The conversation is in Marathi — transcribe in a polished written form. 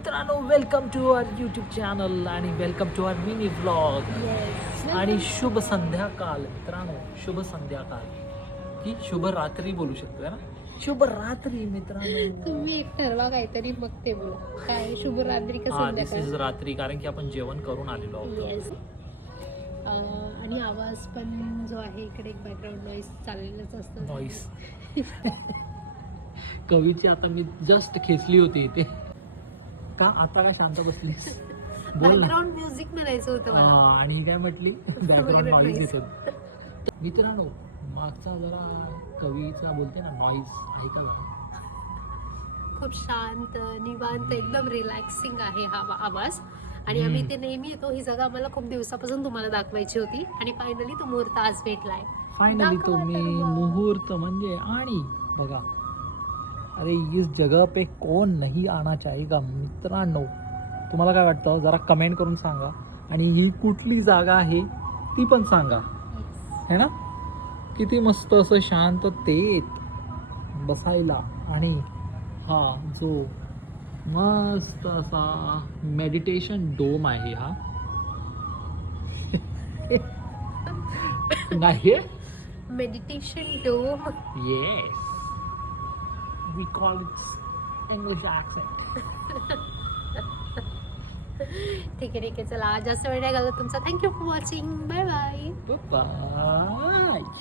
मित्रांनो, welcome to our YouTube channel आणि welcome to our mini vlog. आणि शुभ संध्याकाळ मित्रांनो, शुभ संध्याकाळ की शुभ रात्री बोलू शकतो ना. शुभ रात्री मित्रांनो. तुम्ही एक ठरवा काहीतरी मग ते बोला. काय शुभ रात्री का हा, दिस संध्याकाळ? इज रात्री, कारण की आपण जेवण करून आलेलो आहोत. येस. आणि आवाज पण जो आहे इकडे एक बॅकग्राऊंड नॉईस चाललेलंच असतं. नॉईस. कवीची आता मी जस्ट खेचली होती इथे. का आता का शांत बसलीस? बोल ना. बॅकग्राऊंड म्युझिक म्हणायचं होतं मला. आणि ही काय म्हटली? Background Background noise noise. येतो. मित्रांनो, मागचा जरा कवीचा बोलते ना नॉईज आहे का जरा? खूप शांत निवांत एकदम रिलॅक्सिंग आहे हा आवाज. आणि आम्ही ते नेहमी येतो. ही जागा आम्हाला खूप दिवसापासून तुम्हाला दाखवायची होती आणि फायनली तो मुहूर्त आज भेटलाय. फायनली तो दाखवा मी तर मग. मुहूर्त म्हणजे. आणि बघा, अरे इस जगह पे कौन नहीं आना चाहेगा मित्रांनो. तुम्हाला काय वाटतं जरा कमेंट करून सांगा. आणि ही कुठली जागा आहे ती पण सांगा, है ना. किती मस्त असं शांततेत बसायला. आणि हा जो मस्त असा मेडिटेशन डोम आहे हा. नाही, meditation dome. Yes, we call it English accent. ठीक आहे चला. जास्त वेळ नाही घालत तुमचा. Thank you for watching. Bye bye. Bye bye.